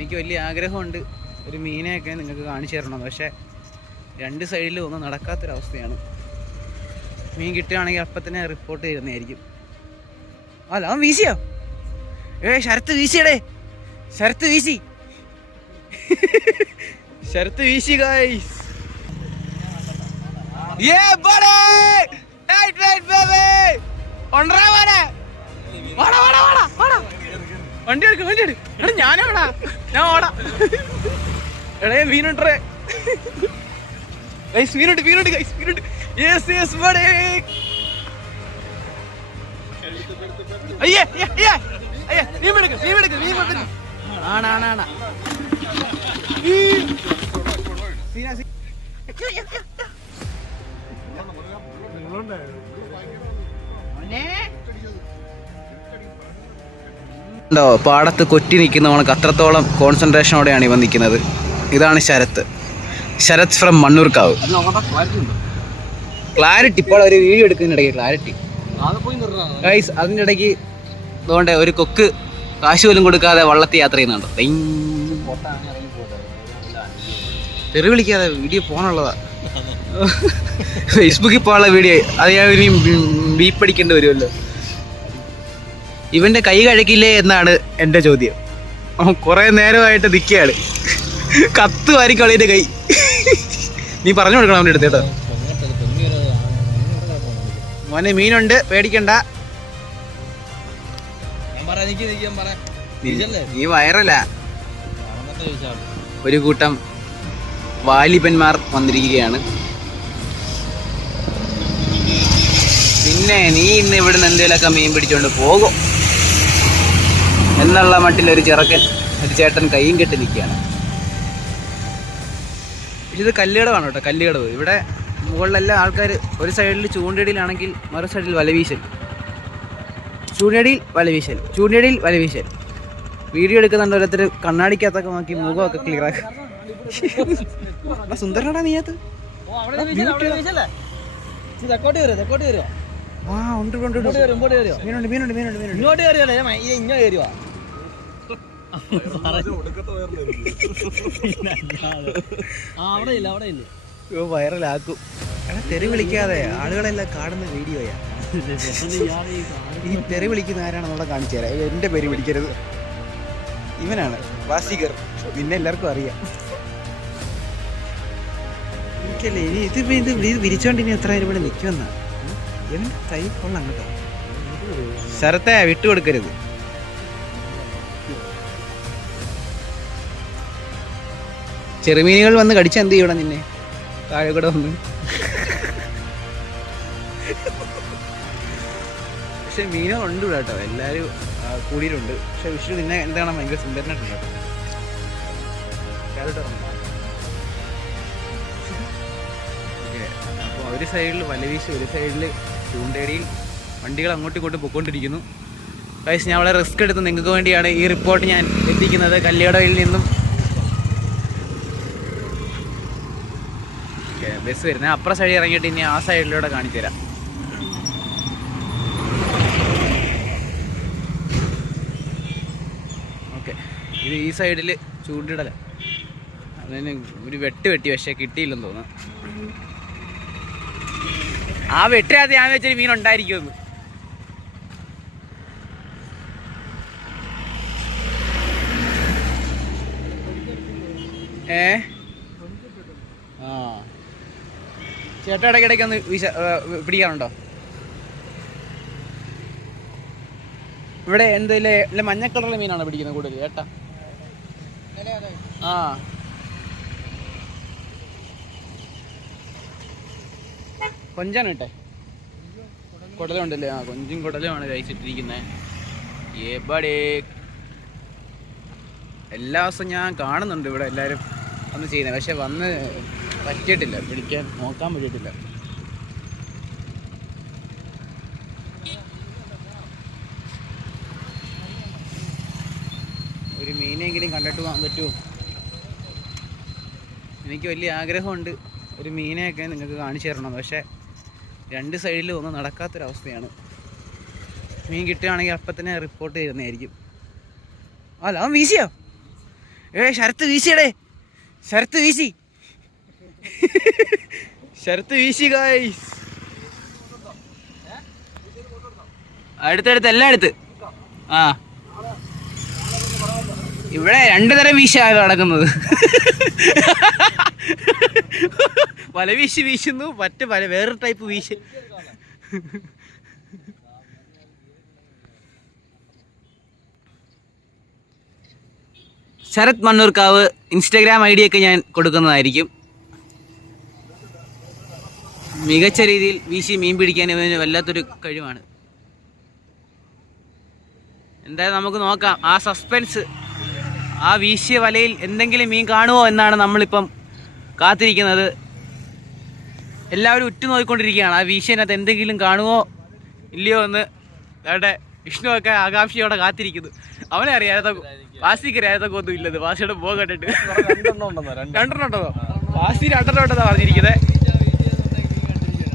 എനിക്ക് വലിയ ആഗ്രഹമുണ്ട് ഒരു മീനെയൊക്കെ നിങ്ങൾക്ക് കാണിച്ചു തരണം പക്ഷേ രണ്ട് സൈഡിലും ഒന്നും നടക്കാത്തൊരവസ്ഥയാണ്. മീൻ കിട്ടുകയാണെങ്കിൽ അപ്പം തന്നെ റിപ്പോർട്ട് ചെയ്യുന്നതായിരിക്കും അല്ല അവൻ വീശിയോ? ഏ ശരത്ത് വീശിയടേ. ശരത്ത് വീശി. ശരത്ത് വീശി guys hey buddy Right, right, baby ഒണ്ടറാ വാടാ. വാടാ, വാടാ, വാടാ, വാടാ. വണ്ടി എടുക്ക് വണ്ടി എടുക്ക്. എടാ ഞാനാടാ ഞാൻ ഓടാ. എടാ മീനുണ്ടേ ഗൈസ് മീനുണ്ട് മീനുണ്ട് ഗൈസ് മീനുണ്ട്. യെസ് യെസ് ബഡേ അയ്യേ അയ്യേ അയ്യേ. മീൻ എടുക്ക് മീൻ എടുക്ക് മീൻ എടുക്ക്. ആണാണാണ ഉണ്ടോ പാടത്ത് കൊറ്റി നിൽക്കുന്നവണക്ക് അത്രത്തോളം കോൺസെൻട്രേഷനോടെയാണ് ഇവ നിൽക്കുന്നത് ഇതാണ് ശരത്ത് ശരത് ഫ്രം മണ്ണൂർക്കാവ് ക്ലാരിറ്റി ഇപ്പോൾ ഒരു വീഡിയോ എടുക്കുന്നതിനിടയ്ക്ക് ക്ലാരിറ്റി ഗൈസ് അതിന്റെ ഇടയ്ക്ക് അതുകൊണ്ട് ഒരു കൊക്ക് കാശ് പോലും കൊടുക്കാതെ വള്ളത്തിൽ യാത്ര ചെയ്യുന്നുണ്ടോ. തെറി വിളിക്കാതെ വീഡിയോ പോകാനുള്ളതാ ഫേസ്ബുക്കിൽ പോകാനുള്ള വീഡിയോ അത് ഞാൻ ഇനി ബീപ്പടിക്കേണ്ടി വരുമല്ലോ ഇവന്റെ കൈ കഴിക്കില്ലേ എന്നാണ് എന്റെ ചോദ്യം. കുറേ നേരമായിട്ട് നിൽക്കുകയാണ്. കത്ത് വാരിക്കളിയുടെ കൈ. നീ പറഞ്ഞു കൊടുക്കണം അവന്റെ അടുത്ത് കേട്ടോ. മോനെ മീനുണ്ട്. പേടിക്കണ്ട. നീ- നീ വയറല്ല ഒരു കൂട്ടം വാലിബന്മാർ വന്നിരിക്കുകയാണ്. പിന്നെ നീ ഇന്ന് ഇവിടുന്ന് എന്തെങ്കിലുമൊക്കെ മീൻ പിടിച്ചോണ്ട് പോകും. എന്നുള്ള മട്ടിൽ ഒരു ചെറുക്കൻ ഒരു ചേട്ടൻ കൈയും കെട്ടി നിൽക്കുകയാണ്. പക്ഷെ ഇത് കല്ലുകടവാണ് കേട്ടോ കല്ലുകടവ്. ഇവിടെ മുകളിലെല്ലാം ആൾക്കാർ ഒരു സൈഡിൽ ചൂണ്ടടിയിലാണെങ്കിൽ മറു സൈഡിൽ വലവീശൽ. ചൂണ്ടടിയിൽ വലവീശൽ ചൂണ്ടടിയിൽ വലവീശൽ. വീഡിയോ എടുക്കുന്നുണ്ട് ഓരോരുത്തർ കണ്ണാടിക്കകത്തൊക്കെ നോക്കി മുഖമൊക്കെ ക്ലിയർ ആക്കി. സുന്ദരനാടാ നീയത്ത് ആ ഉണ്ട് ഉണ്ട്, ഉണ്ട് മീനുണ്ട് മീനുണ്ട് മീനുണ്ട് മീനുണ്ട്. ഇങ്ങോട്ട് കയറിയോ ഇങ്ങോട്ട് കയറിയോ? അവിടെ ഇല്ല അവിടെ ഇല്ല. വൈറലാക്കും തെറി വിളിക്കാതെ ആളുകളെല്ലാം കാണുന്ന വീഡിയോയാ. ഈ തെറി വിളിക്കുന്ന ആരാണെന്നുള്ള കാണിച്ചു തരാം? എന്റെ പേര് വിളിക്കരുത്. ഇവനാണ് വാസികർ. പിന്നെ എല്ലാവർക്കും അറിയാം. എനിക്കല്ലേ ഇനി ഇത് ഇത് ഇത് വിരിച്ചോണ്ട് ഇനി എത്ര ഇവിടെ നിൽക്കുമെന്നാ ഇവന്റെ കൈ കൊള്ളാം കേട്ടോ. ശരത്തെ വിട്ടുകൊടുക്കരുത്. ചെറുമീനുകൾ വന്ന് കടിച്ച എന്ത് ചെയ്യണം നിന്നെ? താഴെ കൂടെ വന്ന്. പക്ഷെ മീനുകളുണ്ട് ഇവിടെ കേട്ടോ. എല്ലാവരും കൂടിയിട്ടുണ്ട്. പക്ഷെ വിഷു നിന്നെ എന്താണ് ഭയങ്കര സുന്ദരനായിട്ടുണ്ട് അപ്പോൾ ഒരു സൈഡിൽ വലവീശി ഒരു സൈഡിൽ ചൂണ്ടേടിയിൽ വണ്ടികൾ അങ്ങോട്ടും ഇങ്ങോട്ടും പൊയ്ക്കൊണ്ടിരിക്കുന്നു കഴിച്ച് ഞാൻ വളരെ റിസ്ക് എടുത്ത് നിങ്ങൾക്ക് വേണ്ടിയാണ് ഈ റിപ്പോർട്ട് ഞാൻ എത്തിക്കുന്നത്. കല്യാടയിൽ നിന്നും ഓക്കേ, ബസ് വരുന്നത് അപ്പുറം സൈഡിൽ ഇറങ്ങിയിട്ട് ഇനി ആ സൈഡിലൂടെ കാണിച്ചു തരാം. ഓക്കെ. ഇത് ഈ സൈഡിൽ ചൂണ്ടിടല. അതിന് ഒരു വെട്ട് വെട്ടി പക്ഷേ കിട്ടിയില്ലെന്ന് തോന്നുന്നു. ആ വെട്ടിനകത്ത് ഞാൻ വെച്ചൊരു മീൻ ഉണ്ടായിരിക്കുമെന്ന്. ഏ ആ ചേട്ടാ ഇടയ്ക്കിടയ്ക്ക് ഒന്ന് പിടിക്കാറുണ്ടോ ഇവിടെ എന്തെങ്കിലും മഞ്ഞ കളറിലെ മീനാണ് പിടിക്കുന്നത് കൂടുതൽ ചേട്ടാ? ആ. കൊഞ്ചാണ് കേട്ടെ. കുടലുണ്ടല്ലേ? ആ കൊഞ്ചും കുടലുമാണ് കഴിച്ചിട്ടിരിക്കുന്നത് എവിടെ എല്ലാ ദിവസവും ഞാൻ കാണുന്നുണ്ട് ഇവിടെ എല്ലാവരും വന്ന് ചെയ്യുന്നത് പക്ഷെ വന്ന് പറ്റിയിട്ടില്ല പിടിക്കാൻ നോക്കാൻ പറ്റിയിട്ടില്ല. ഒരു മീനെങ്കിലും കണ്ടിട്ട് പോകാൻ പറ്റുമോ എനിക്ക് വലിയ ആഗ്രഹമുണ്ട് ഒരു മീനെയൊക്കെ നിങ്ങൾക്ക് കാണിച്ചു തരണം. പക്ഷേ രണ്ട് സൈഡിലും ഒന്നും നടക്കാത്തൊരവസ്ഥയാണ്. മീൻ കിട്ടുകയാണെങ്കിൽ അപ്പം തന്നെ റിപ്പോർട്ട് ചെയ്യുന്നതായിരിക്കും അല്ല അവൻ വീശിയോ? ഏ ശരത്ത് വീശിയടേ. ശരത്ത് വീശി. ശരത്ത് വീശി ഗായ്സ് അടുത്തടുത്ത് എല്ലാം അടുത്ത് ആ. ഇവിടെ രണ്ടു തരം വീശാണ് നടക്കുന്നത്. പല വീശി വീശുന്നു മറ്റു പല വേറൊരു ടൈപ്പ് വീശ്. ശരത് മണ്ണൂർക്കാവ് ഇൻസ്റ്റാഗ്രാം ഐ ഒക്കെ ഞാൻ കൊടുക്കുന്നതായിരിക്കും. മികച്ച രീതിയിൽ വീശി മീൻ പിടിക്കാൻ ഇവന് വല്ലാത്തൊരു കഴിവാണ്. എന്തായാലും നമുക്ക് നോക്കാം. ആ സസ്പെൻസ് ആ വീശിയ വലയിൽ എന്തെങ്കിലും മീൻ കാണുമോ എന്നാണ് നമ്മളിപ്പം കാത്തിരിക്കുന്നത്. എല്ലാവരും ഉറ്റുനോക്കിക്കൊണ്ടിരിക്കുകയാണ് ആ വീശിയതിനകത്ത് എന്തെങ്കിലും കാണുമോ ഇല്ലയോ എന്ന് അവരുടെ വിഷ്ണുവൊക്കെ ആകാംക്ഷയോടെ കാത്തിരിക്കുന്നു. അവനെ അറിയാത്ത വാസിക്ക് അറിയാത്തൊക്കെ ഒന്നും ഇല്ലത്. വാസിയുടെ പോകട്ടിട്ട് രണ്ടെണ്ണം ഉണ്ടെന്നോ? രണ്ടെണ്ണം. ഉണ്ടോ വാസി രണ്ടെണ്ണം ഉണ്ടെന്നാണ് പറഞ്ഞിരിക്കുന്നത്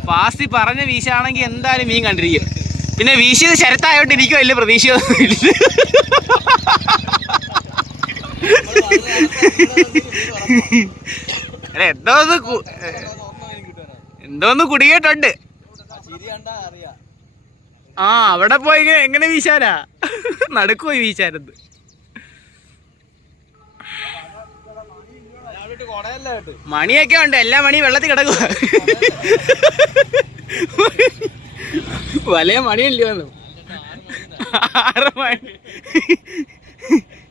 വാസി പറഞ്ഞ വീശാണെങ്കിൽ എന്തായാലും മീൻ കണ്ടിരിക്കും. പിന്നെ വീശിയത് ശരത്തായോട്ട് ഇരിക്കും വലിയ പ്രതീക്ഷയൊന്നും അല്ല എന്തോന്ന് ഒന്ന് ചിരി കണ്ടാ അറിയാം ആ അവിടെ പോയി എങ്ങനെ വീശാനാ? നടക്കുപോയി വീശാനത് അവിടെ കൊടയല്ല കേട്ട് മണിയൊക്കെ ഉണ്ട്. എല്ലാ മണി വെള്ളത്തിൽ കിടക്കുക വലിയ മണിയല്ലോ ആറ്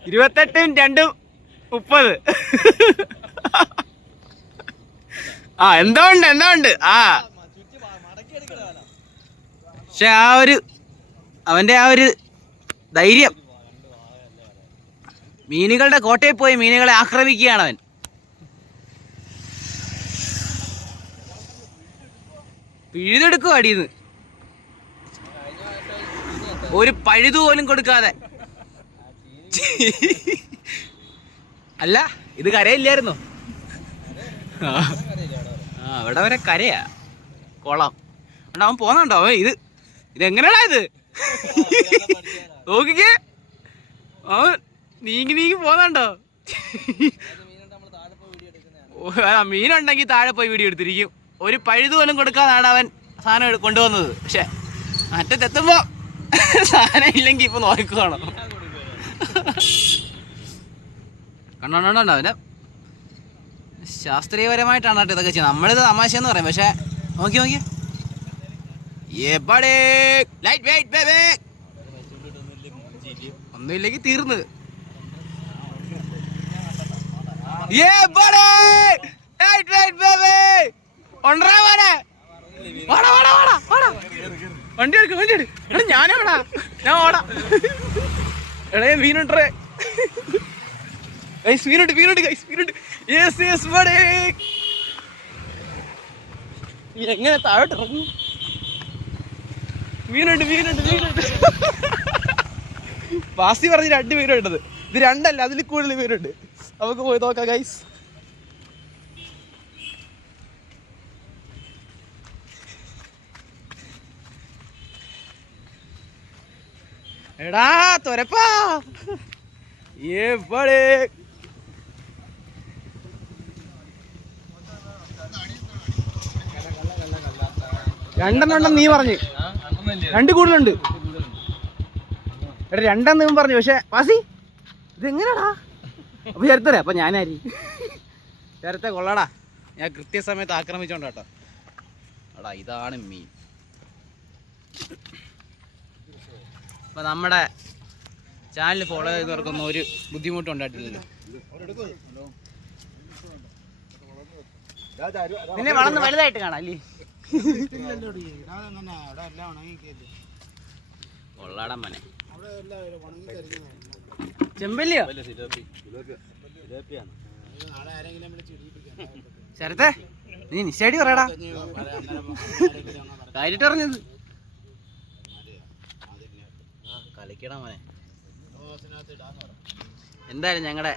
ഇരുപത്തെട്ടും രണ്ടും മുപ്പത്. ആ എന്തോ ഉണ്ട് എന്തോ ഉണ്ട്. ആ. പക്ഷെ ആ ഒരു അവന്റെ ആ ഒരു ധൈര്യം. മീനുകളുടെ കോട്ടയിൽ പോയി മീനുകളെ ആക്രമിക്കുകയാണ് അവൻ. പിഴുതെടുക്കും അടിയിന്ന് ഒരു പഴുതു പോലും കൊടുക്കാതെ. അല്ല ഇത് കരയില്ലായിരുന്നോ? ആ അവിടെ വരെ കരയാ. കൊളം. അണ്ണാ, അവൻ പോന്നുണ്ടോ അവൻ ഇത് ഇതെങ്ങനെയാടാ ഇത്? നോക്കിക്കേ. അവൻ നീങ്ങി നീങ്ങി പോന്നുണ്ടോ മീനുണ്ടെങ്കിൽ താഴെ പോയി വീഡിയോ എടുത്തിരിക്കും. ഒരു പഴുത് പോലും കൊടുക്കാതാണ് അവൻ സാധനം കൊണ്ടുവന്നത്. പക്ഷെ മറ്റത്തെത്തുമ്പോ സാധനം ഇല്ലെങ്കിൽ ഇപ്പൊ നോക്കുവാണോ കണ്ടോണ്ടോ അവന് ശാസ്ത്രീയപരമായിട്ടാണ് ഇതൊക്കെ ചെയ്യുന്നത്. നമ്മളിത് തമാശ എന്ന് പറയും. പക്ഷെ നോക്കി നോക്കി. ഒന്നുമില്ലെങ്കിൽ തീർന്ന്. എബടേ ലൈറ്റ് വെയിറ്റ് ബേബേ ഒണ്ടറാ വാടാ വാടാ വാടാ വാടാ വാടാ. വണ്ടി എടുക്ക് വണ്ടി എടുക്ക്. എടാ ഞാനും ഓടാ ഞാൻ ഓടാ എടേ മീനുണ്ടേ. ഗൈസ് മീനുണ്ട് മീനുണ്ട് ഗൈസ് മീനുണ്ട്. യെസ് യെസ് നീ എങ്ങനെ താഴോട്ട് ഇറങ്ങും? മീനുണ്ട് മീനുണ്ട് മീനുണ്ട്. വാസി പറഞ്ഞ് രണ്ട് മീനുണ്ടത് ഇത്. രണ്ടല്ല അതിൽ കൂടുതൽ മീനുണ്ട്. നമുക്ക് പോയി നോക്കാം ഗൈസ് എടാ തുരപ്പാ. എവിടെ? രണ്ടെണ്ണം നീ പറഞ്ഞു. രണ്ട് കൂടുതലുണ്ട്. എടാ രണ്ടെന്ന് നീ പറഞ്ഞു പക്ഷെ വാസി ഇതെങ്ങനെയാടാ അപ്പൊ ചേർത്തരാ അപ്പൊ ഞാനാരി. ചേർത്തെ കൊള്ളടാ. ഞാൻ കൃത്യസമയത്ത് ആക്രമിച്ചോണ്ടാട്ടോ. എടാ ഇതാണ് മീൻ. അപ്പൊ നമ്മുടെ ചാനൽ ഫോളോ ചെയ്തവർക്കൊന്നും ഒരു ബുദ്ധിമുട്ടും ഉണ്ടായിട്ടില്ലല്ലോ. വളർന്ന് വലുതായിട്ട് കാണാം അല്ലേ? മനെ. ചെമ്പല്ലിയോ? ശരത്തെ നീ നിശ്ചയടി പറയടാ. കാര്യട്ട് പറഞ്ഞത്. കളിക്കടാ മോനെ. എന്തായാലും ഞങ്ങളുടെ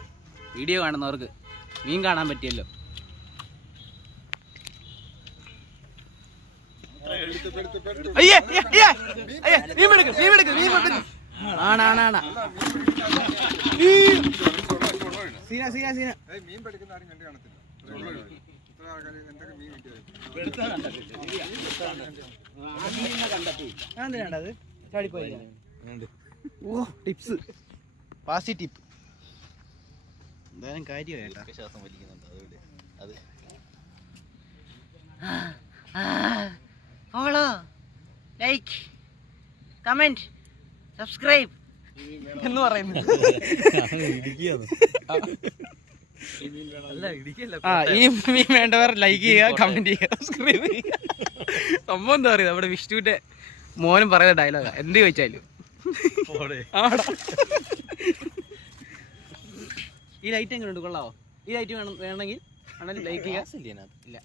വീഡിയോ കാണുന്നവർക്ക് മീൻ കാണാൻ പറ്റിയല്ലോ. ആണാണാണാ സീന സീന സീന. മീൻ പഠിക്കുന്ന ആരും കണ്ടു കാണത്തില്ല. ചാടിപ്പോയി. ഓ ടിപ്സ്. പാസി ടിപ്പ്. എന്തായാലും കാര്യം കേട്ടാ ശ്വാസം വലിക്കുന്നുണ്ട് അതുകൊണ്ട് അത്. ഫോളോ ലൈക്ക് കമന്റ് സബ്സ്ക്രൈബ് എന്ന് പറയുന്നു ആ ഈ മീൻ വേണ്ടവർ ലൈക്ക് ചെയ്യുക കമന്റ് ചെയ്യുക സബ്സ്ക്രൈബ് ചെയ്യുക. സംഭവം എന്താ പറയുക? നമ്മുടെ വിഷ്ണുവിന്റെ മോനും പറയുന്ന ഡയലോഗാ എന്ത് ചോദിച്ചാലും. ഈ ലൈറ്റ് എങ്ങനെ ഉണ്ട്? കൊള്ളാവോ? ഈ ലൈറ്റ് വേണം വേണമെങ്കിൽ ആണെങ്കിൽ ഇല്ല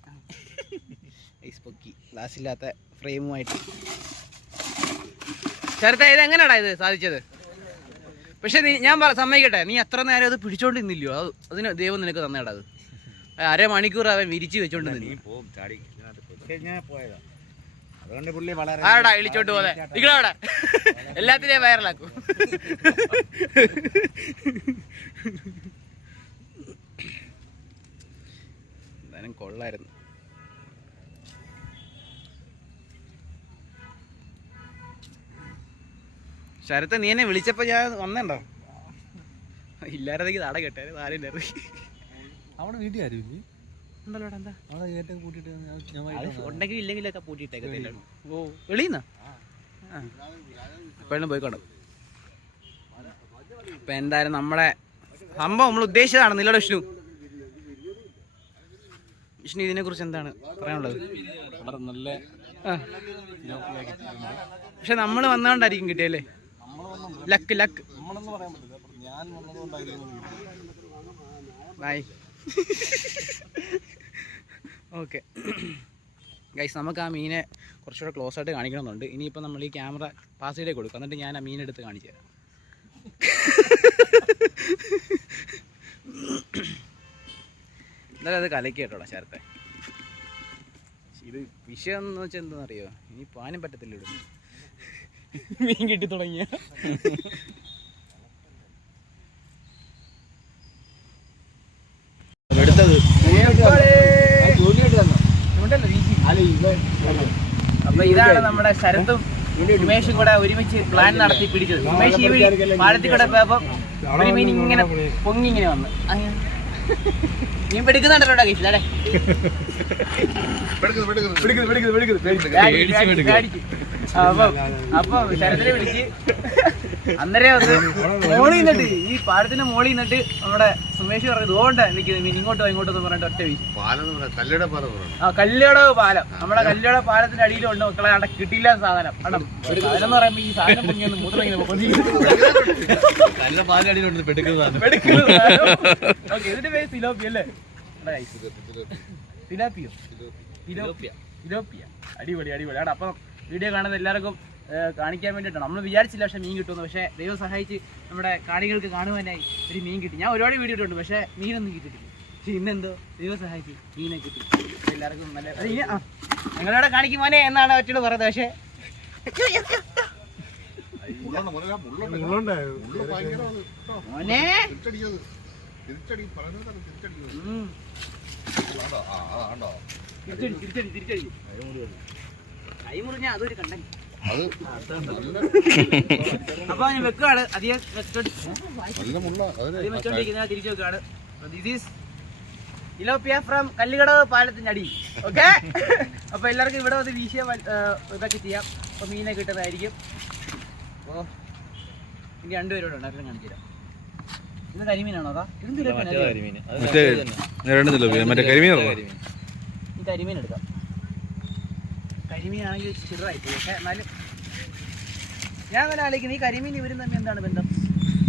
ഐസ് പൊക്കി ഗ്ലാസ് ഇല്ലാത്ത ഫ്രെയിമുമായിട്ട് ചേർത്ത ഇത് എങ്ങനെയാടാ ഇത് സാധിച്ചത്? പക്ഷെ നീ ഞാൻ പറ സമ്മതിക്കട്ടെ. നീ അത്ര നേരം അത് പിടിച്ചോണ്ട് നിന്നില്ലയോ അത് അതിന് ദൈവം നിനക്ക് തന്നേടാ അത്. അരമണിക്കൂർ അവൻ വിരിച്ച് വെച്ചോണ്ട് നിന്നു ഞാൻ പോയതാ. അതുകൊണ്ട് പുള്ളി വളരെ ആടാ ഇളിച്ചോണ്ട് പോലെ നിങ്ങളവിടെ എല്ലാത്തിനെയും വൈറലാക്കും എന്തായാലും കൊള്ളായിരുന്നു. ശരത്തെ നീ എന്നെ വിളിച്ചപ്പോ ഞാൻ വന്നേണ്ടോ? ഇല്ലായിരുന്നെങ്കിൽ നാടെ കെട്ടേ ആരും അവിടെ വീട്ടിൽ ആരും ഇല്ലേ ഉണ്ടല്ലോ അവിടെ എന്താ ഉണ്ടെങ്കിൽ ഇല്ലെങ്കിലൊക്കെ പൂട്ടിയിട്ടേക്കത്തില്ല ഓ വെളിയുന്ന? എപ്പോഴും പോയിക്കോണം ഇപ്പൊ എന്തായാലും നമ്മുടെ സംഭവം നമ്മൾ ഉദ്ദേശിച്ചതാണ് നിലയുടെ വിഷ്ണു. വിഷ്ണു ഇതിനെ കുറിച്ച് എന്താണ് പറയാനുള്ളത്? നല്ല. പക്ഷെ നമ്മൾ വന്നോണ്ടായിരിക്കും കിട്ടിയല്ലേ? Luck luck bye okay. Guys നമുക്ക് ആ മീനെ കുറച്ചുകൂടെ ക്ലോസ് ആയിട്ട് കാണിക്കണമെന്നുണ്ട്. ഇനിയിപ്പോൾ നമ്മൾ ഈ ക്യാമറ പാസ് ചെയ്തേ കൊടുക്കും. എന്നിട്ട് ഞാൻ ആ മീനെടുത്ത് കാണിച്ചു തരാം. എന്തായാലും അത് കലക്കിയിട്ടോ ചേർത്തെ. ഇത് വിഷയം എന്ന് വെച്ചാൽ എന്താണെന്നറിയോ? ഇനി പാനും പറ്റത്തില്ല ഇവിടെ മീൻ കിട്ടി തുടങ്ങിയ. അപ്പൊ ഇതാണ് നമ്മുടെ ശരത്തും ഉമേഷും കൂടെ ഒരുമിച്ച് പ്ലാൻ നടത്തി പിടിച്ചത്. ഉമേഷ് ഈ വഴി പാലത്തിൽ കൂടെ പോയപ്പോ ഒരു മീൻ ഇങ്ങനെ പൊങ്ങി ഇങ്ങനെ വന്ന്. മീൻ പിടിക്കുന്നുണ്ടല്ലോ അല്ലേ? അപ്പൊ അപ്പൊ ശരത്തിനെ വിളിച്ച് അന്നേരം അത് മോളിൽ നിന്നിട്ട് ഈ പാലത്തിന്റെ മോളിൽ നിന്നിട്ട് നമ്മുടെ സുമേഷ് പറഞ്ഞു ഇതുകൊണ്ട് എനിക്ക് മീൻ ഇങ്ങോട്ടോ ഇങ്ങോട്ടോ എന്ന് പറഞ്ഞിട്ട് ഒറ്റ വീശി. കല്ലിടെ ആ കല്യാടവ് പാലം. നമ്മുടെ കല്യാട പാലത്തിന്റെ അടിയിലുണ്ട് മക്കളെ അവിടെ കിട്ടില്ല സാധനം. കാരണം സാധനം എന്ന് പറയുമ്പോ ഈ സാധനം പൊങ്ങി ഒന്ന് മൂത്രം ഇതിന്റെ പേര് സിലോപ്പി അല്ലേ? സിലോപ്പിയോ? സിലോപ്പിയ. അടിപൊളി അടിപൊളി. ആണ് അപ്പം വീഡിയോ കാണുന്ന എല്ലാവർക്കും കാണിക്കാൻ വേണ്ടിയിട്ടാണ്. നമ്മൾ വിചാരിച്ചില്ല പക്ഷേ മീൻ കിട്ടുമെന്ന്. പക്ഷേ ദൈവം സഹായിച്ച് നമ്മുടെ കാണികൾക്ക് കാണുവാനായി ഒരു മീൻ കിട്ടി. ഞാൻ ഒരുപാട് വീഡിയോ ഇട്ടുണ്ട് പക്ഷേ മീനൊന്നും കിട്ടിയിട്ടില്ല. പക്ഷേ ഇന്നെന്തോ ദൈവം സഹായിച്ച് മീനെ കിട്ടി. എല്ലാവർക്കും നല്ല നിങ്ങളവിടെ കാണിക്കും മോനെ എന്നാണ് ഒറ്റയോട് പറയുന്നത്. പക്ഷേ മോനെ! തിരിച്ചടി. തിരിച്ചടി അതൊരു കണ്ടന്റ്. അത് അപ്പൊ അധികം വെച്ചോണ്ടിരിക്കുന്ന തിരിച്ചു ദിസ് ഈസ് ഇലോപ്പിയ ഫ്രം കല്ലുകടവ് പാലത്തിന്റെ അടി. ഓക്കെ അപ്പൊ എല്ലാവർക്കും ഇവിടെ വന്ന് വീശിയ ഇതൊക്കെ ചെയ്യാം. അപ്പൊ മീനെ കിട്ടുന്നതായിരിക്കും. അപ്പോ ഇനി രണ്ടുപേരോട് ഉണ്ടാക്കാൻ കാണിച്ചു തരാം ഇത് കരിമീനാണോ അതാ? ഇതും കരിമീൻ എടുക്കാം. കരിമീനാണെങ്കിൽ ചെറുതായി പോയി പക്ഷേ എന്നാലും ഞാൻ അങ്ങനെ ആലോചിക്കുന്നത് ഈ കരിമീൻ ഇവരും തമ്മിൽ എന്താണ് ബന്ധം?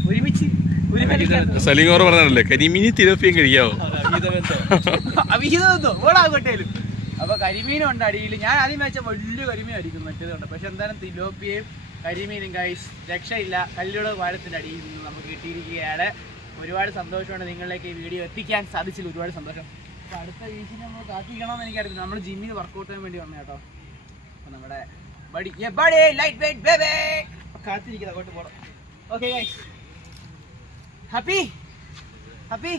ഒരുമിച്ച് തിരപ്പിയും കഴിക്കാവോ അവിഹിതമെന്തോ ഓടാകട്ടേലും അപ്പൊ കരിമീനും ഉണ്ട് അടിയിൽ ഞാൻ ആദ്യം വെച്ച വലിയ കരിമീൻ അടിക്കുന്നു മറ്റേതുണ്ട് പക്ഷെ എന്തായാലും തിലോപ്പിയയും കരിമീനും കൈസ് രക്ഷയില്ല. കല്ലുട വാഴത്തിന്റെ അടിയിൽ നിന്ന് നമുക്ക് കിട്ടിയിരിക്കുകയാണ്. ഒരുപാട് സന്തോഷമുണ്ട് നിങ്ങളിലേക്ക് ഈ വീഡിയോ എത്തിക്കാൻ സാധിച്ചില്ല ഒരുപാട് സന്തോഷം. അടുത്ത വീട്ടിൽ നമ്മൾ കാത്തിരിക്കണമെന്ന് എനിക്കറിയില്ല. നമ്മൾ ജിമ്മിൽ വർക്കൗട്ട് ചെയ്യാൻ വേണ്ടി വന്ന കേട്ടോ അപ്പൊ നമ്മുടെ buddy buddy light weight baby കാത്തിരിക്കുന്നത് അങ്ങോട്ട് പോകണം ഓക്കെ ഹാപ്പി ഹാപ്പി